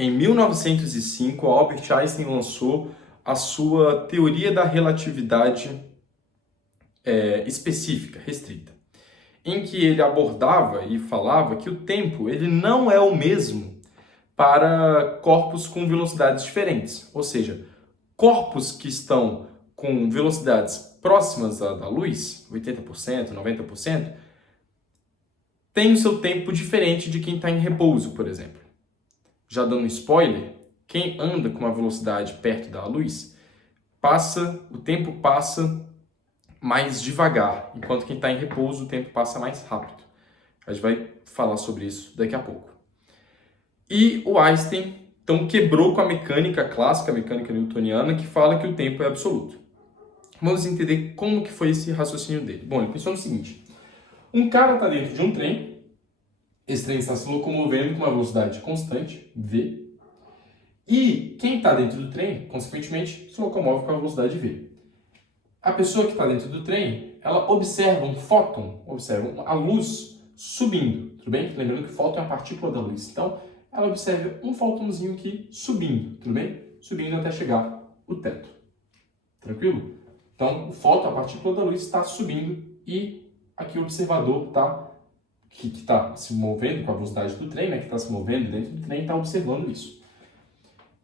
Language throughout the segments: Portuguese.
Em 1905, Albert Einstein lançou a sua teoria da relatividade específica, restrita, em que ele abordava e falava que o tempo ele não é o mesmo para corpos com velocidades diferentes, ou seja, corpos que estão com velocidades próximas da luz, 80%, 90%, têm o seu tempo diferente de quem está em repouso, por exemplo. Já dando spoiler, quem anda com uma velocidade perto da luz, o tempo passa mais devagar, enquanto quem está em repouso, o tempo passa mais rápido. A gente vai falar sobre isso daqui a pouco. E o Einstein, então, quebrou com a mecânica clássica, a mecânica newtoniana, que fala que o tempo é absoluto. Vamos entender como que foi esse raciocínio dele. Bom, ele pensou no seguinte: um cara está dentro de um trem, esse trem está se locomovendo com uma velocidade constante, v, e quem está dentro do trem, consequentemente, se locomove com a velocidade v. A pessoa que está dentro do trem, ela observa um fóton, observa a luz subindo, tudo bem? Lembrando que o fóton é a partícula da luz. Então, ela observa um fótonzinho aqui subindo, tudo bem? Subindo até chegar o teto. Tranquilo? Então, o fóton, a partícula da luz, está subindo e aqui o observador que está se movendo com a velocidade do trem, né, que está se movendo dentro do trem, está observando isso.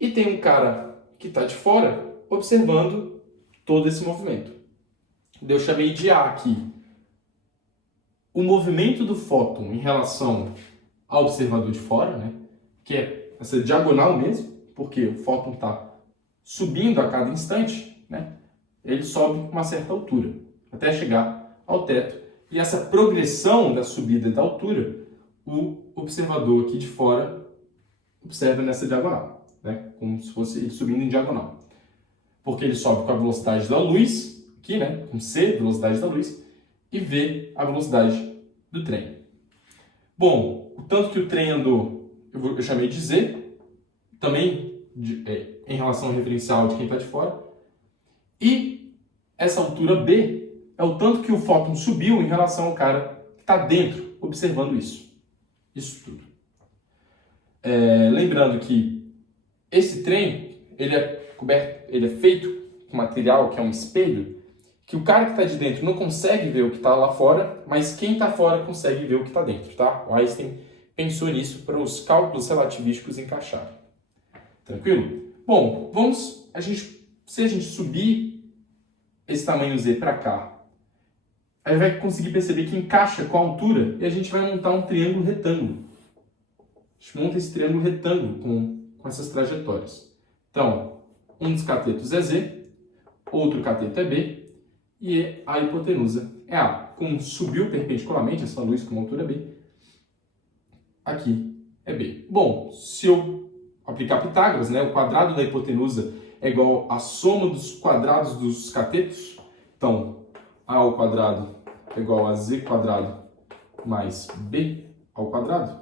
E tem um cara que está de fora observando todo esse movimento. Eu chamei de A aqui o movimento do fóton em relação ao observador de fora, né, que é essa diagonal mesmo, porque o fóton está subindo a cada instante, né, ele sobe com uma certa altura, até chegar ao teto. E essa progressão da subida da altura, o observador aqui de fora observa nessa diagonal, né? Como se fosse ele subindo em diagonal. Porque ele sobe com a velocidade da luz, aqui, né? Com c, velocidade da luz, e v, a velocidade do trem. Bom, o tanto que o trem andou, eu chamei de z, também em relação ao referencial de quem está de fora. E essa altura b é o tanto que o fóton subiu em relação ao cara que está dentro, observando isso. Isso tudo. Lembrando que esse trem, ele é feito com material que é um espelho, que o cara que está de dentro não consegue ver o que está lá fora, mas quem está fora consegue ver o que está dentro, tá? O Einstein pensou nisso para os cálculos relativísticos encaixarem. Tranquilo? Bom, se a gente subir esse tamanho z para cá, aí vai conseguir perceber que encaixa com a altura e a gente vai montar um triângulo retângulo. A gente monta esse triângulo retângulo com essas trajetórias. Então, um dos catetos é Z, outro cateto é B e a hipotenusa é A. Como subiu perpendicularmente essa luz com uma altura B, aqui é B. Bom, se eu aplicar Pitágoras, né, o quadrado da hipotenusa é igual à soma dos quadrados dos catetos. Então, A ao quadrado é igual a Z quadrado mais B ao quadrado.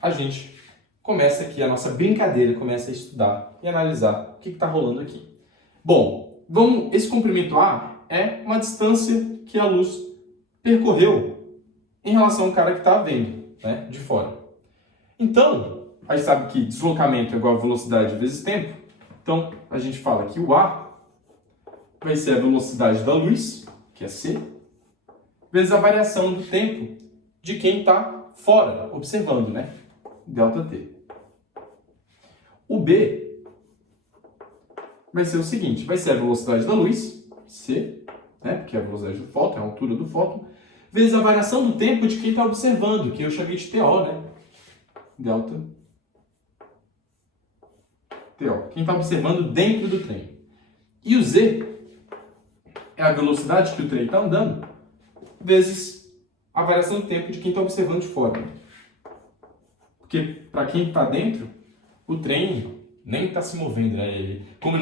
A gente começa aqui, a nossa brincadeira começa a estudar e analisar o que está rolando aqui. Bom, esse comprimento A é uma distância que a luz percorreu em relação ao cara que está vendo, né, de fora. Então, a gente sabe que deslocamento é igual a velocidade vezes tempo. Então, a gente fala que o A vai ser a velocidade da luz, que é c, vezes a variação do tempo de quem está fora, observando, né? Δt. O B vai ser o seguinte, vai ser a velocidade da luz, c, né? Porque é a velocidade do fóton, é a altura do fóton, vezes a variação do tempo de quem está observando, que eu chamei de TO, né? Delta TO. Quem está observando dentro do trem. E o Z é a velocidade que o trem está andando, vezes a variação do tempo de quem está observando de fora. Porque para quem está dentro, o trem nem está se movendo, né? Como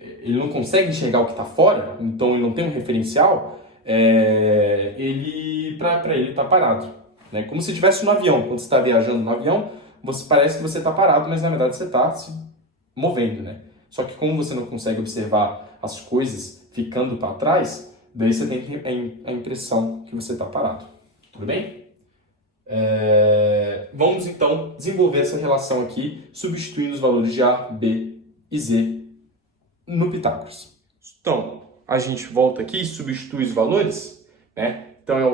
ele não consegue enxergar o que está fora, então ele não tem um referencial, para ele está parado. Né? Como se estivesse no avião. Quando você está viajando no avião, parece que você está parado, mas na verdade você está se movendo. Né? Só que como você não consegue observar as coisas ficando para trás, daí você tem a impressão que você está parado. Tudo bem? Vamos então desenvolver essa relação aqui, substituindo os valores de A, B e Z no Pitágoras. Então, a gente volta aqui e substitui os valores, né? Então eu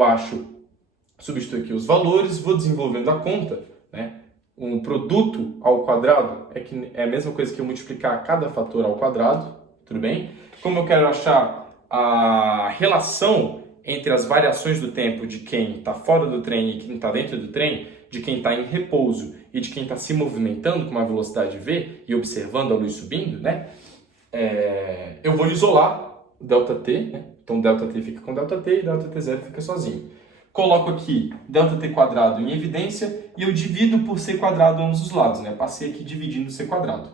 substituo aqui os valores, vou desenvolvendo a conta, né? Um produto ao quadrado é a mesma coisa que eu multiplicar cada fator ao quadrado, tudo bem? Como eu quero achar a relação entre as variações do tempo de quem está fora do trem e quem está dentro do trem, de quem está em repouso e de quem está se movimentando com uma velocidade v e observando a luz subindo, né? Eu vou isolar o ΔT, né? Então ΔT fica com ΔT e ΔT0 fica sozinho. Coloco aqui ΔT quadrado em evidência e eu divido por c quadrado ambos os lados, né? Passei aqui dividindo c quadrado.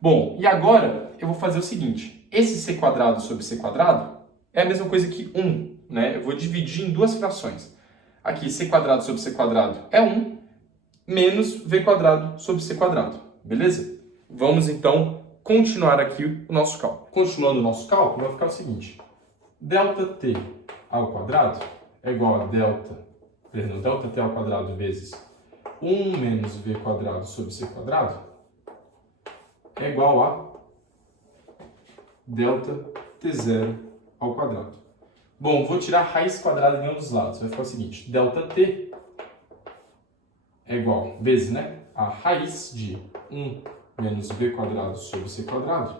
Bom, e agora eu vou fazer o seguinte, esse c quadrado sobre c quadrado é a mesma coisa que 1, né? Eu vou dividir em duas frações. Aqui c quadrado sobre c quadrado é 1, menos v quadrado sobre c quadrado, beleza? Vamos então continuar aqui o nosso cálculo. Continuando o nosso cálculo, vai ficar o seguinte, ΔT ao quadrado é igual a ΔT ao quadrado vezes 1 menos v quadrado sobre c quadrado é igual a ΔT0 ao quadrado. Bom, vou tirar a raiz quadrada em ambos os lados. Vai ficar o seguinte, ΔT é igual, vezes, né? A raiz de 1 menos v quadrado sobre c quadrado.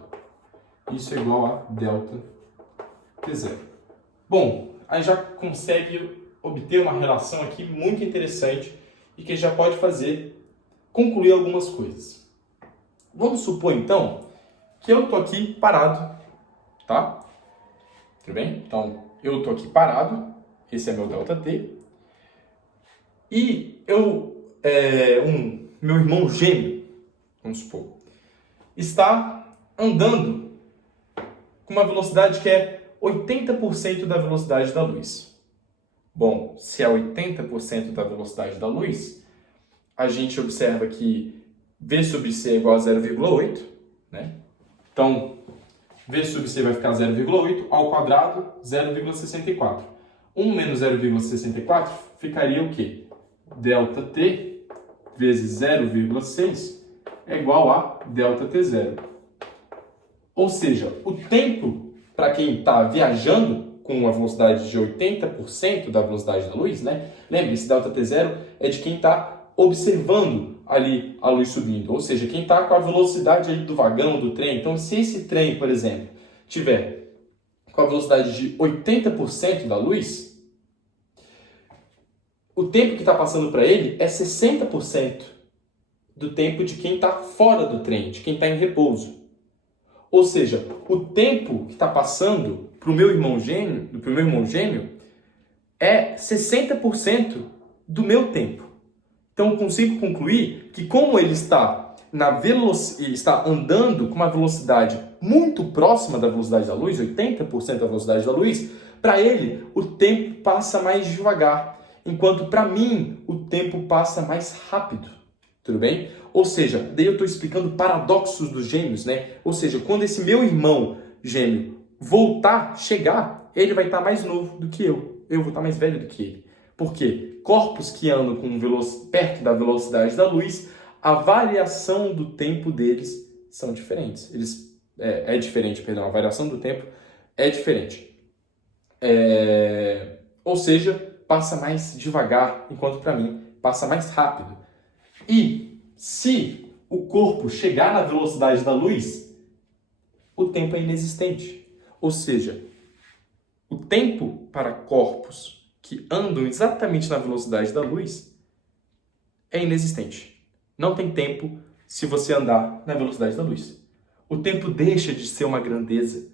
Isso é igual a ΔT0. Bom, aí já consegue obter uma relação aqui muito interessante e que já pode concluir algumas coisas. Vamos supor, então, que eu estou aqui parado, tá? Tudo bem? Então, eu estou aqui parado, esse é meu ΔT, e meu irmão gêmeo, vamos supor, está andando com uma velocidade que é 80% da velocidade da luz. Bom, se é 80% da velocidade da luz, a gente observa que V sobre C é igual a 0,8, né? Então, V sobre C vai ficar 0,8 ao quadrado, 0,64. 1 menos 0,64 ficaria o quê? ΔT vezes 0,6 é igual a ΔT0. Ou seja, o tempo para quem está viajando com uma velocidade de 80% da velocidade da luz, né? Lembre-se, ΔT0 é de quem está observando ali a luz subindo, ou seja, quem está com a velocidade ali do vagão, do trem. Então, se esse trem, por exemplo, tiver com a velocidade de 80% da luz, o tempo que está passando para ele é 60% do tempo de quem está fora do trem, de quem está em repouso. Ou seja, o tempo que está passando para o meu irmão gêmeo é 60% do meu tempo. Então eu consigo concluir que como ele está andando com uma velocidade muito próxima da velocidade da luz, 80% da velocidade da luz, para ele o tempo passa mais devagar, enquanto para mim o tempo passa mais rápido. Tudo bem? Ou seja, daí eu estou explicando paradoxos dos gêmeos, né? Ou seja, quando esse meu irmão gêmeo chegar, ele vai estar mais novo do que eu. Eu vou estar mais velho do que ele. Por quê? Corpos que andam perto da velocidade da luz, a variação do tempo deles são diferentes. A variação do tempo é diferente. Ou seja, passa mais devagar, enquanto para mim passa mais rápido. E se o corpo chegar na velocidade da luz, o tempo é inexistente. Ou seja, o tempo para corpos que andam exatamente na velocidade da luz é inexistente. Não tem tempo se você andar na velocidade da luz. O tempo deixa de ser uma grandeza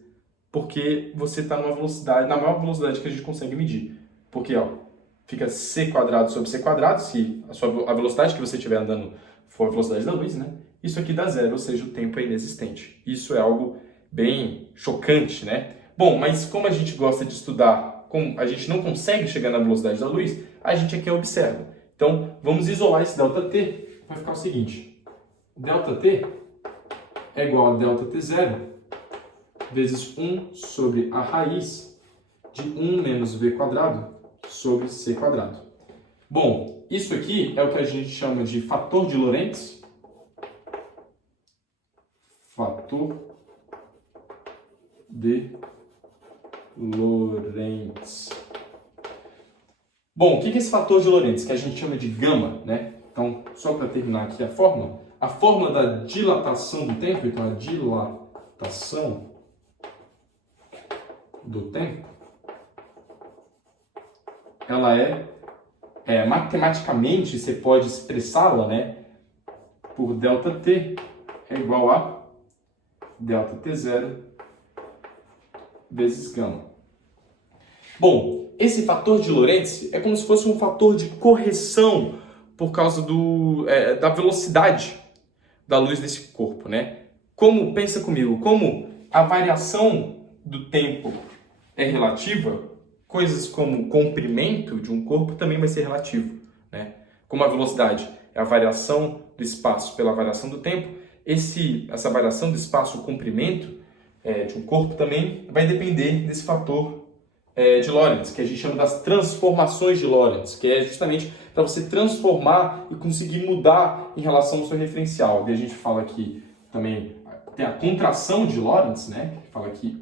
porque você está na maior velocidade que a gente consegue medir. Porque, fica c quadrado sobre c quadrado, se a velocidade que você estiver andando for a velocidade da luz, né? Isso aqui dá zero, ou seja, o tempo é inexistente. Isso é algo bem chocante, né? Bom, mas como a gente gosta de estudar, como a gente não consegue chegar na velocidade da luz, a gente aqui observa. Então, vamos isolar esse ΔT. Vai ficar o seguinte, ΔT é igual a ΔT0 vezes 1 sobre a raiz de 1 menos v quadrado sobre c quadrado. Bom, isso aqui é o que a gente chama de fator de Lorentz. Fator de Lorentz. Bom, o que é esse fator de Lorentz? Que a gente chama de gama, né? Então, só para terminar aqui a fórmula da dilatação do tempo, então a dilatação do tempo, ela matematicamente, você pode expressá-la, né, por ΔT é igual a ΔT0 vezes gama. Bom, esse fator de Lorentz é como se fosse um fator de correção por causa da velocidade da luz desse corpo, né? Pensa comigo, como a variação do tempo é relativa, coisas como o comprimento de um corpo também vai ser relativo, né? Como a velocidade é a variação do espaço pela variação do tempo, essa variação do espaço, o comprimento de um corpo também vai depender desse fator de Lorentz, que a gente chama das transformações de Lorentz, que é justamente para você transformar e conseguir mudar em relação ao seu referencial. E a gente fala aqui também, tem a contração de Lorentz, né, que fala que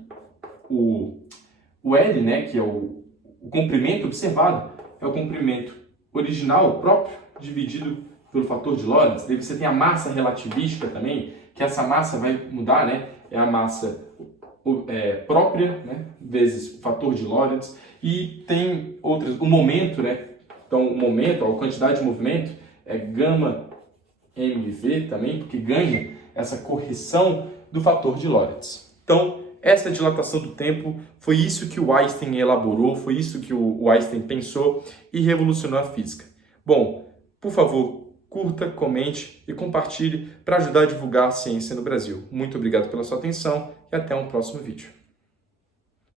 o L, né, que é o comprimento observado, é o comprimento original próprio dividido pelo fator de Lorentz. Daí você tem a massa relativística também, que essa massa vai mudar, né, é a massa própria, né, vezes o fator de Lorentz, e tem outras, o momento, né, então o momento, a quantidade de movimento é gama mv também, porque ganha essa correção do fator de Lorentz. Então, essa dilatação do tempo foi isso que o Einstein elaborou, foi isso que o Einstein pensou e revolucionou a física. Bom, por favor, curta, comente e compartilhe para ajudar a divulgar a ciência no Brasil. Muito obrigado pela sua atenção e até um próximo vídeo.